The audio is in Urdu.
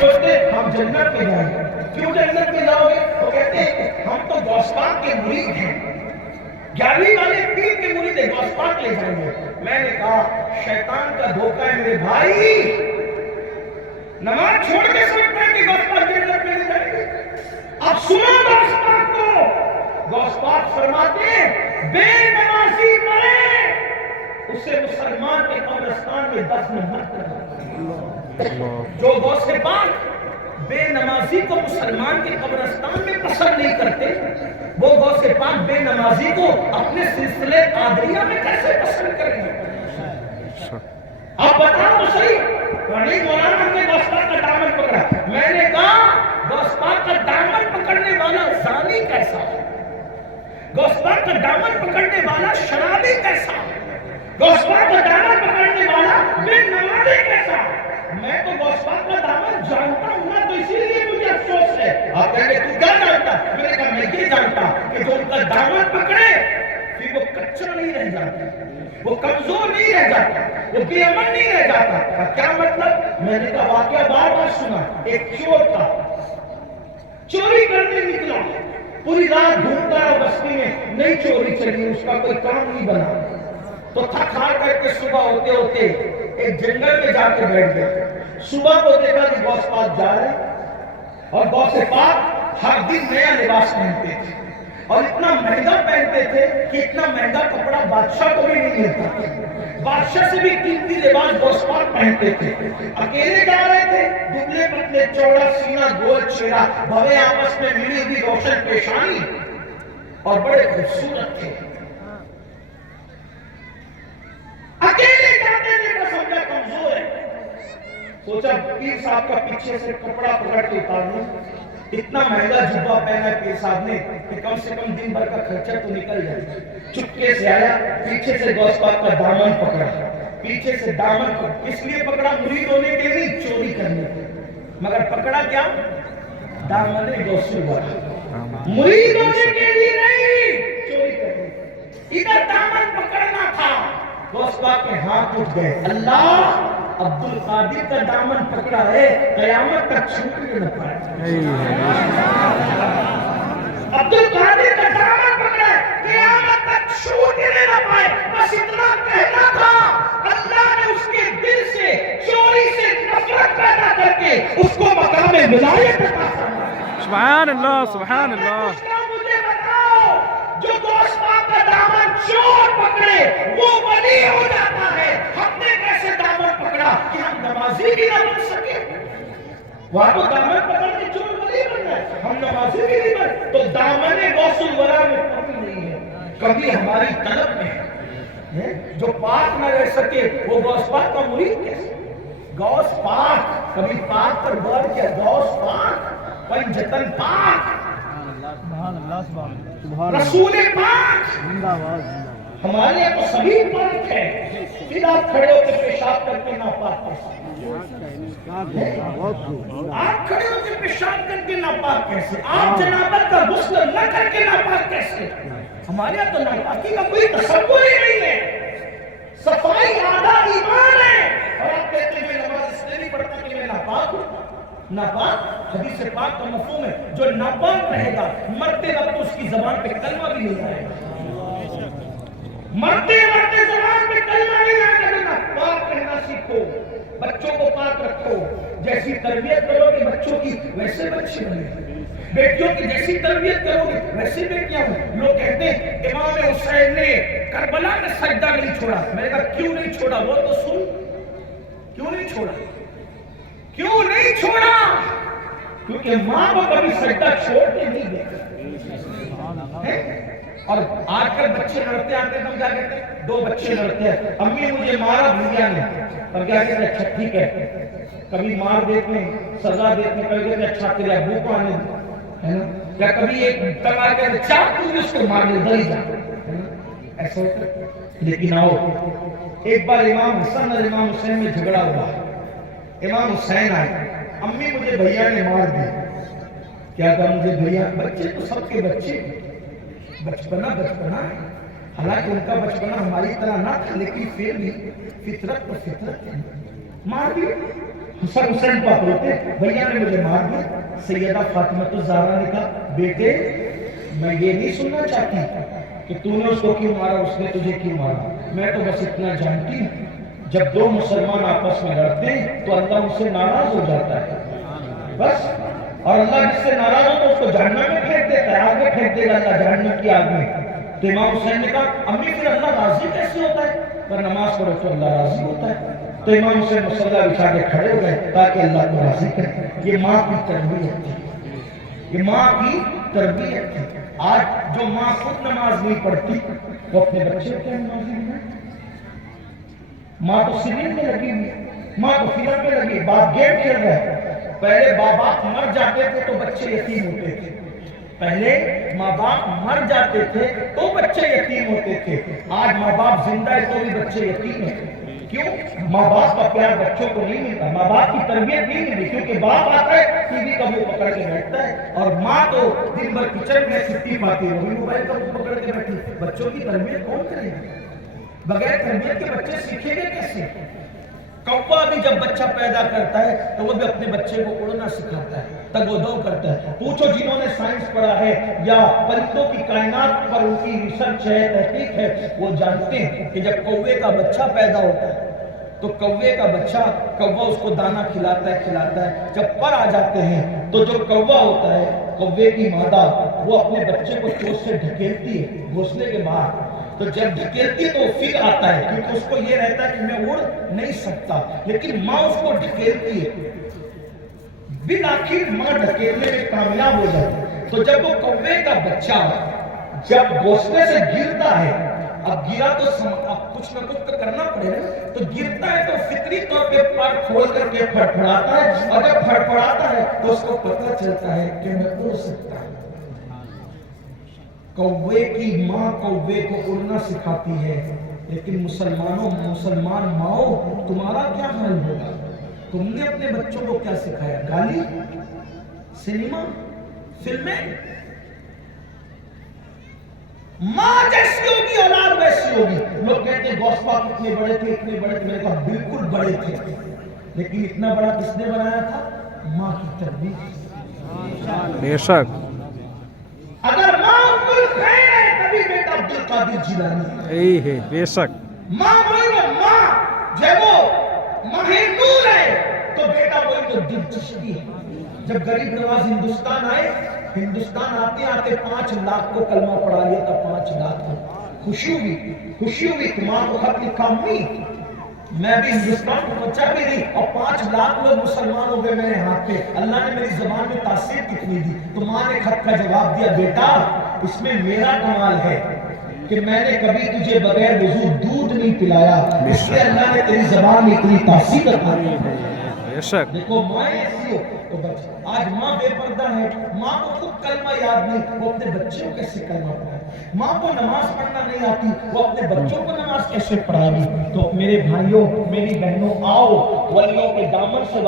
سوچتے ہم جنت میں جائیں گے. کیوں جنت میں جاؤ گے؟ وہ کہتے ہیں ہم تو غوث پاک کے مرید ہیں, 11ویں والے پیر کے مرید ہیں, غوث پاک لے جائیں گے. میں نے کہا شیطان کا دھوکہ ہے میرے بھائی, نماز چھوڑ کے سمجھتا ہے کہ غوث پاک جنت میں لے جائیں گے. اب سنو غوث پاک کو, غوث پاک فرماتے ہیں بے نمازی مرے اسے مسلمان کے قبرستان میں دفن مت کرنا. جو غوث پاک بے نمازی کو مسلمان کے قبرستان میں پسند نہیں کرتے, وہ غوث پاک بے نمازی کو اپنے سلسلے قادریہ میں کیسے پسند کریں گے؟ آپ بتاؤ تو صحیح. پڑھی مولانا ہم نے غوث پاک کا دامن پکڑا. میں نے کہا غوث پاک کا دامن پکڑنے والا زانی کیسا ہے, غوث پاک کا دامن پکڑنے والا شرابی کیسا ہے, غوث پاک کا دامن پکڑنے والا بے نمازی کیسا ہے؟ میں تو غوث پاک کا دامن جانتا ہوں نا, تو اسی لیے مجھے افسوس ہے. آپ کہیں گے تو کیا جانتا؟ میں نے کہا میں یہ جانتا کہ جو ان کا دامن پکڑے پھر وہ کچا نہیں رہ جاتا, وہ کمزور نہیں رہ جاتا, وہ بے امن نہیں رہ جاتا. کیا مطلب؟ میں نے کہا واقعہ بار بار سنا. ایک چور تھا, چوری کرنے نکلا, پوری رات ڈھونڈتا رہا بستی میں, نہیں چوری چلی, اس کا کوئی کام نہیں بنا. تو تھک ہار کر کے صبح ہوتے ہوتے ایک جنگل میں جا کے بیٹھ گیا. صبح کو دیکھا کہ غوث پاک جا رہے, اور غوث پاک ہر دن نیا لباس پہنتے تھے, اور اتنا مہنگا پہنتے تھے کہ اتنا مہنگا کپڑا بادشاہ کو بھی نہیں ملتا. بادشاہ سے بھی قیمتی لباس غوث پاک پہنتے تھے. اکیلے جا رہے تھے, دبلے پتلے, چوڑا سینہ, گول چہرہ, بھویں آپس میں ملی ہوئی روشن پیشانی, اور بڑے خوبصورت تھے. اکیلے جاتے تھے تو سمجھا کمزور ہے. سوچا پیر صاحب کا پیچھے سے کپڑا پکڑ کے اتار لوں. اتنا مہنگا جبہ پہنا پیر صاحب نے کہ کم سے کم دن بھر کا خرچہ تو نکل جائے. چپکے سے آیا, پیچھے سے غوث پاک کا دامن پکڑا, پیچھے سے دامن کو اس لیے پکڑا مرید ہونے کے لیے, چوری کرنے کے, مگر پکڑا کیا؟ دامن غوث پاک. مرید ہونے کے لیے نہیں, چوری کرنے. ادھر دامن پکڑنا تھا. غوث پاک کے ہاتھ اٹھ گئے, اللہ عبد القادر کا دامن پکڑا ہے, قیامت تک چھوٹنے نہ پائے. عبد القادر کا دامن پکڑا ہے, قیامت تک چھوٹنے نہ پائے. بس اتنا کہنا تھا. اللہ نے اس کے دل سے چوری سے نفرت پیدا کر کے اس کو مقام ولایت عطا فرمایا. سبحان اللہ, سبحان اللہ. مجھے بتاؤ, جو غوث پاک کا دامن چور پکڑے وہ ولی ہو جاتا ہے, ہم نے کیسے دامن پکڑا کہ ہم نمازی بھی نہ بن سکے؟ وہاں تو دامن پکڑ کے چور ولی بن گئے, ہم نمازی بھی نہیں بن. تو دامن غوث الورا میں کمی نہیں ہے, کبھی ہماری طلب میں ہے. جو پاک نہ رہ سکے وہ غوث پاک کا مرید کیسے؟ غوث پاک, کبھی پاک پر غور کیا, غوث پاک, پنجتن پاک, رسول پاک. ہمارے یہاں تو سبھی پاک ہے. پھر آپ کھڑے ہو کے پیشاب کر کے ناپاک کیسے؟ آپ کھڑے ہو کے پیشاب کر کے ناپاک کیسے؟ آپ جنابت کا غسل نہ کر کے ناپاک کیسے؟ ہمارے یہاں تو ناپاکی کا کوئی تصور ہی نہیں ہے. صفائی آدھا ایمان ہے, اور آپ کہتے ہیں میں نماز اس لیے نہیں پڑھتا کہ میں ناپاک ہوں. ناپاک حدیث پاک کا مفہوم ہے, جو ناپاک رہے گا مرتے وقت اس کی زبان پہ کلمہ بھی نہیں آئے گا. مرتے مرتے زبان پہ کلمہ نہیں آئے گا. ناپاک رہنا سیکھو, بچوں کو پاک رکھو. جیسی تربیت کرو گے بچوں کی ویسے بچے بنے, بیٹیوں کی جیسی تربیت کرو گے ویسے بیٹیاں ہوں. لوگ کہتے ہیں امام حسین نے کربلا میں سجدہ نہیں چھوڑا. میں نے کہا کیوں نہیں چھوڑا, وہ تو سن. کیوں نہیں چھوڑا؟ کیوں نہیں چھوڑا؟ کیونکہ ماں کو کبھی سجدہ چھوڑ کے نہیں دیکھا. اور آج کل بچے لڑتے آتے ہیں, کیا کہتے ہیں, 2 بچے لڑتے ہیں, امی مجھے مارا بھیا نے, اور کیا کہتے ہیں اچھا ٹھیک ہے. کبھی مار دیتے ہیں, سزا دیتے ہیں, کبھی کہتے ہیں اچھا تیرے ابو کو آنے ہے نا, یا کبھی ایک تباہ کہتے ہیں چاپ تو اس کو مار دے جا, ایسا ہوتا ہے. لیکن آؤ, ایک بار امام حسن اور امام حسین میں جھگڑا ہوا. امام حسین آئے, امی مجھے بھیا نے مار دیا. کیا کہا مجھے بھیا؟ بچے تو سب کے بچے, بچپنا بچپنا ہے. حالانکہ ان کا بچپنا ہماری طرح نہ تھا, لیکن پھر بھی فطرت تو فطرت ہے. مار دی. حسن حسین پاک روتے بھیا نے مجھے مار دیا. سیدہ فاطمہ الزہرا نے کہا بیٹے میں یہ نہیں سننا چاہتی کہ تو نے اس کو کیوں مارا, اس نے تجھے کیوں مارا. میں تو بس اتنا جانتی ہوں جب دو مسلمان آپس میں لڑتے ہیں تو اللہ ان سے ناراض ہو جاتا ہے بس. اور اللہ جس سے ناراض ہو تو اس کو جہنم میں پھینک دیتا ہے, آگ میں پھینک دے گا اللہ جہنم کی آگ میں. تو امام حسین نے کہا امی پھر اللہ راضی کیسے ہوتا ہے؟ پر نماز پڑھو تو اللہ راضی ہوتا ہے. تو امام حسین مصلی بچھا کے کھڑے ہو گئے تاکہ اللہ کو راضی کرے. یہ ماں کی تربیت تھی, یہ ماں کی تربیت تھی. آج جو ماں خود نماز نہیں پڑھتی وہ اپنے بچے کو کیا نمازی بنائے؟ ماں تو سیریل میں لگی ہوئی, ماں تو فلم میں لگی, باپ گیم کھیل رہے. پہلے ماں باپ مر جاتے تھے تو بچے یتیم ہوتے تھے, پہلے ماں باپ مر جاتے تھے تو بچے یتیم ہوتے تھے. آج ماں باپ زندہ ہے تو بھی بچے یتیم ہیں. کیوں؟ ماں باپ کا پیار بچوں کو نہیں ملتا, ماں باپ کی تربیت نہیں ملی. کیونکہ باپ آتا ہے ٹی وی کا منہ پکڑ کے بیٹھتا ہے اور ماں تو دن بھر کچن میں چھٹی پاتی ہے, وہی موبائل کا منہ پکڑ کے بیٹھی. بچوں کی تربیت کون کرے گا؟ بغیر تربیت کے بچے سیکھیں گے کیسے؟ کوا بھی جب بچہ پیدا کرتا ہے تو وہ بھی اپنے بچے کو اڑنا سکھاتا ہے, تگ و دو کرتا ہے. پوچھو جنہوں نے سائنس پڑھا ہے یا پرندوں کی کائنات پر ان کی ریسرچ ہے, تحقیق ہے, وہ جانتے ہیں کہ جب کوے کا بچہ پیدا ہوتا ہے تو کوے کا بچہ, کوا اس کو دانا کھلاتا ہے. جب پر آ جاتے ہیں تو جو کوا ہوتا ہے, کوے کی مادہ, وہ اپنے بچے کو چوٹ سے ڈھکیلتی ہے گھونسلے کے باہر. تو جب ڈھکیلتی ہے تو وہ فکر آتا ہے کیونکہ اس کو یہ رہتا ہے کہ میں اڑ نہیں سکتا, لیکن ماں اس کو ڈھکیلتی ہے. بالآخر ماں ڈھکیلنے میں کامیاب ہو جاتی ہے. تو جب وہ کوے کا بچہ جب گھونسلے سے گرتا ہے, اب گرا تو اب کچھ نہ کچھ تو کرنا پڑے گا, تو گرتا ہے تو فطری طور پہ پر کھول کر کے پھڑپڑاتا ہے, اور جب پھڑپڑاتا ہے تو اس کو پتہ چلتا ہے کہ میں اڑ سکتا ہوں. کوے کی ماں کوے کو اڑنا سکھاتی ہے, لیکن مسلمان ماؤں تمہارا کیا حال ہوگا؟ تم نے اپنے بچوں کو کیا سکھایا؟ گالی, سنیما, فلمیں. ماں جیسی ہوگی اولاد ویسی ہوگی. لوگ کہتے ہیں غوث پاک اتنے بڑے تھے, اتنے بڑے تھے. میں نے کہا بالکل بڑے تھے, لیکن اتنا بڑا کس نے بنایا تھا؟ ماں کی تربیت. بے شک. اگر ماں خیر ہے تبھی بیٹا عبد القادر جیلانی یہی ہے, بے شک. ماں بولو, ماں جب وہ ماہ نور ہے تو بیٹا بولو دل چشتی ہے. جب غریب نواز ہندوستان آئے, ہندوستان آتے آتے 5 لاکھ کو کلمہ پڑھا لیا تھا. 5 لاکھ کو خوشی ہوئی کہ ماں کو خط لکھا, امی میں بھی ہندوستان کو پہنچا بھی نہیں اور 5 لاکھ لوگ مسلمان ہو گئے میرے ہاتھ پہ. اللہ نے میری زبان میں تاثیر کتنی دی. تو ماں نے خط کا جواب دیا, بیٹا اس میں میرا کمال ہے کہ میں نے کبھی تجھے بغیر وضو دودھ نہیں پلایا, اس لیے اللہ نے تیری زبان میں اتنی تاثیر عطا کی. بے شک. دیکھو ماں ایسی ہو تو بچہ. آج ماں بے پردہ ہے, ماں کو خود کلمہ یاد نہیں, وہ اپنے بچوں کو کیسے کلمہ پڑھائے؟ ماں کو نماز پڑھنا نہیں آتی, وہ اپنے بچوں کو نماز کیسے پڑھائے گی؟ تو میرے بھائیوں, میری بہنوں, آؤ ولیوں کے دامن سے